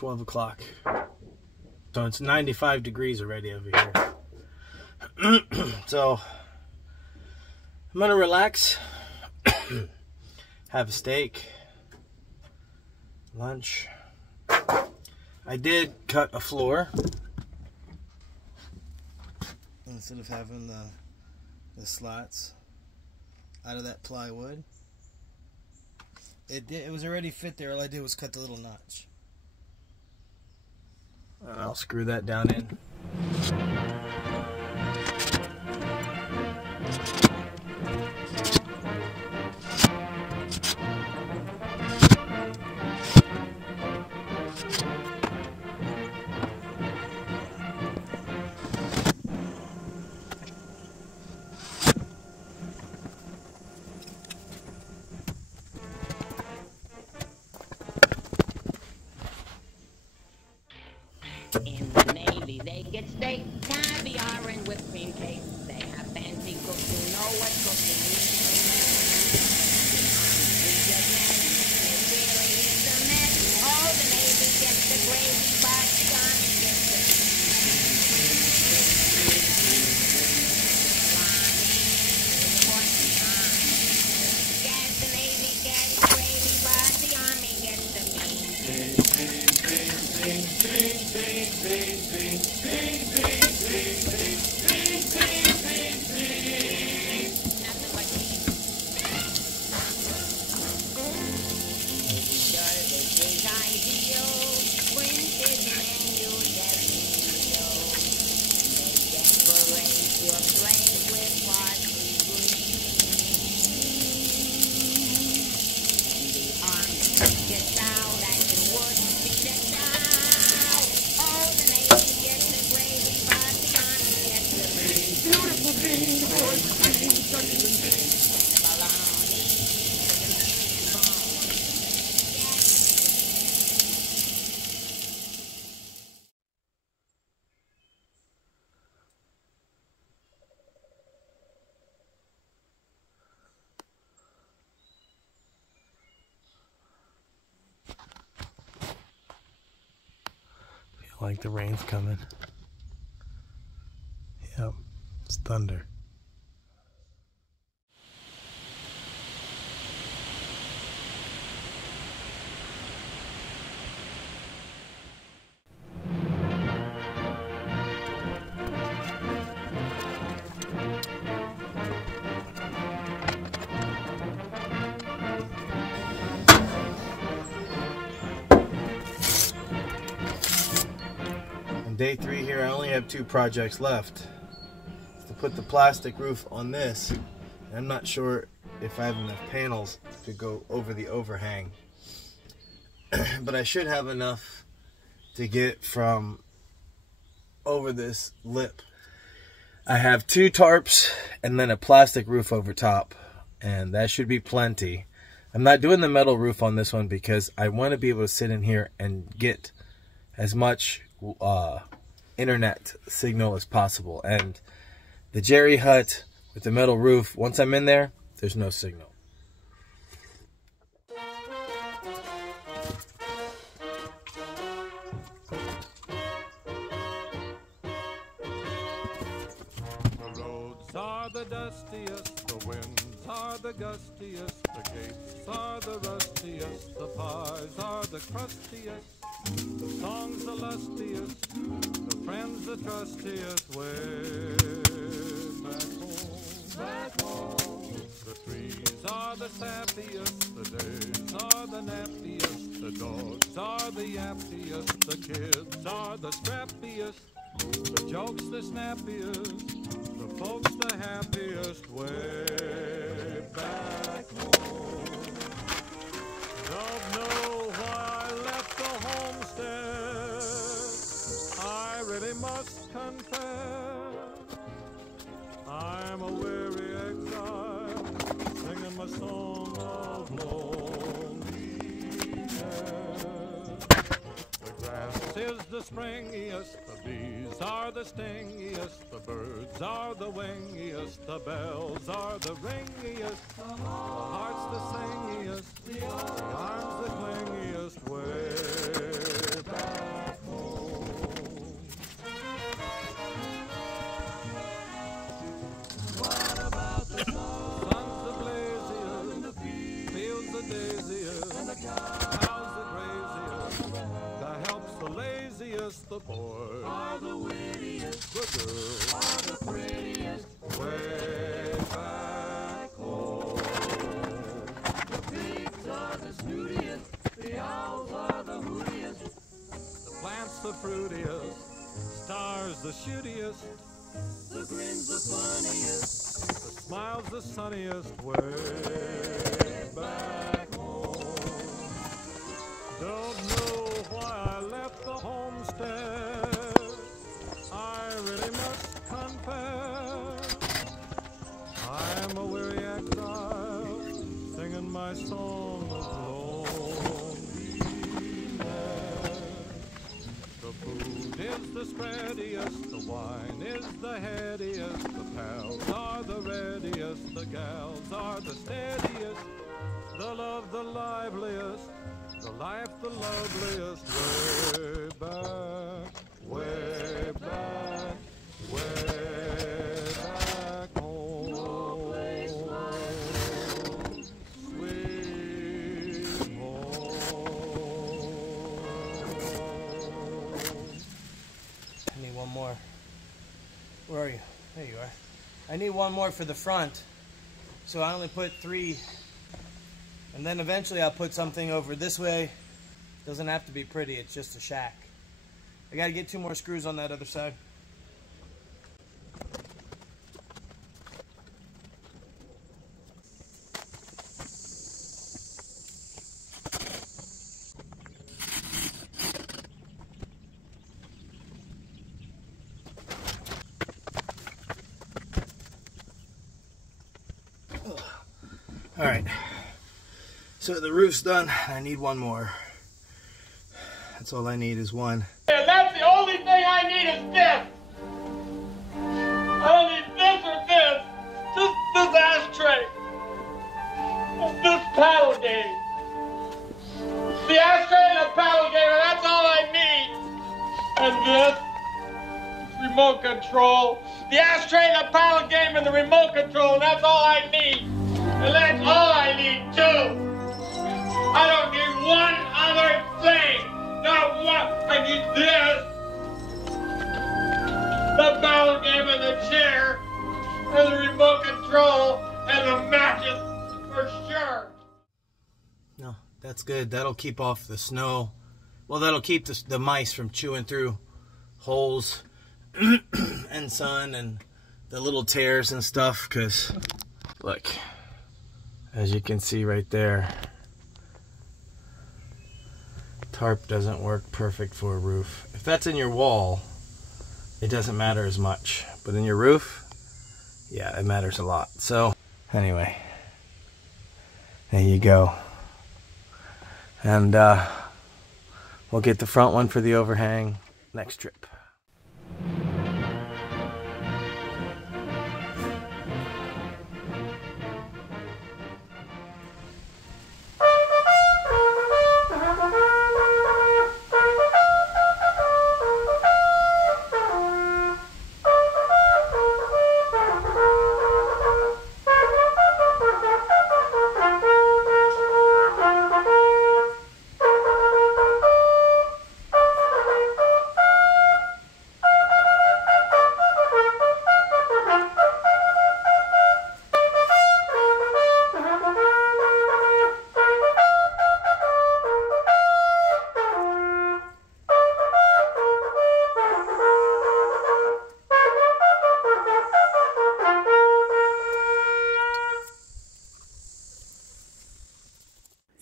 12 o'clock. So it's 95 degrees already over here. So I'm gonna relax, have a steak, lunch. I did cut a floor instead of having the slats out of that plywood. It was already fit there. All I did was cut the little notch. And I'll screw that down in. In the Navy, they get steak, caviar, and whipped cream cake. They have fancy cooks who know what cooking means. We get mess, it really is a mess. Oh, the Navy gets the gravy, but the Army gets the Yes, the Navy gets gravy, but the Army gets the Like the rain's coming. Yep, it's thunder. Day 3 here, I only have 2 projects left. To put the plastic roof on this. I'm not sure if I have enough panels to go over the overhang. But I should have enough to get from over this lip. I have 2 tarps and then a plastic roof over top. And that should be plenty. I'm not doing the metal roof on this one because I want to be able to sit in here and get as much internet signal as possible. And the Jerry hut with the metal roof, once I'm in there, there's no signal. The roads are the dustiest, the winds are the gustiest, the gates are the rustiest, the pies are the crustiest. The song's the lustiest, the friend's the trustiest, way back home. The trees are the sappiest, the days are the nappiest, the dogs are the yappiest, the kids are the scrappiest, the jokes the snappiest, the folks the happiest, way back home. Don't know why I left the homestead, I really must confess. I'm a weary exile, singing my song of loneliness. The grass is the springiest, the bees are the stingiest, the birds are the wingiest, the bells are the ringiest, the heart's the singiest, the arms the clingiest, way back home. What about the sun's the blaziest, fields the daisiest, and the cows the craziest, the helps the laziest, the boys are the wittiest, the girls are the prettiest, way back home. The pigs are the snootiest, the owls are the hootiest, the plants the fruitiest, stars the shootiest, the grin's the funniest, the smile's the sunniest, way back home. Don't know why I left the homestead, I really must confess. I'm a weary exile, singing my song of loneliness. The food is the spreadiest, the wine is the headiest, the pals are the readiest, the gals are the steadiest, the love the liveliest, the life the loveliest, way back, way back, way back home. No place like home, sweet home. I need one more. Where are you? There you are. I need one more for the front. So I only put 3. And then eventually I'll put something over this way. Doesn't have to be pretty, it's just a shack. I gotta get 2 more screws on that other side. All right. So the roof's done. I need one more. That's all I need is one. And that's the only thing I need is this. I don't need this or this. Just this ashtray. And this paddle game. The ashtray and the paddle game, and that's all I need. And this remote control. The ashtray and the paddle game and the remote control, and that's all I need. And that's all I need too. I don't need one other thing. Not one. I need this. The battle game and the chair. And the remote control. And the matches for sure. No, that's good. That'll keep off the snow. Well, that'll keep the mice from chewing through holes and sun and the little tears and stuff. Because, look, as you can see right there, tarp doesn't work perfect for a roof. If that's in your wall, it doesn't matter as much. But in your roof, yeah, it matters a lot. So, anyway, there you go. And we'll get the front one for the overhang next trip.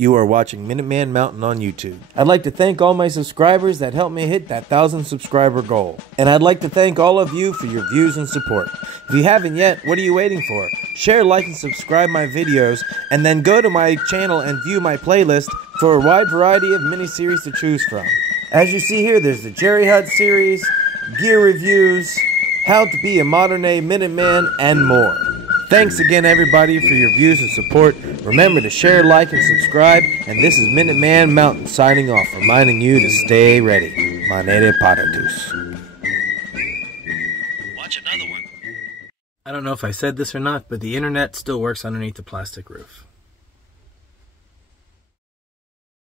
You are watching Minuteman Mountain on YouTube. I'd like to thank all my subscribers that helped me hit that 1,000 subscriber goal. And I'd like to thank all of you for your views and support. If you haven't yet, what are you waiting for? Share, like, and subscribe my videos, and then go to my channel and view my playlist for a wide variety of mini-series to choose from. As you see here, there's the Jerry Hut series, gear reviews, how to be a modern-day Minuteman, and more. Thanks again, everybody, for your views and support. Remember to share, like, and subscribe. And this is Minuteman Mountain signing off, reminding you to stay ready. Manere paratus. Watch another one. I don't know if I said this or not, but the internet still works underneath the plastic roof.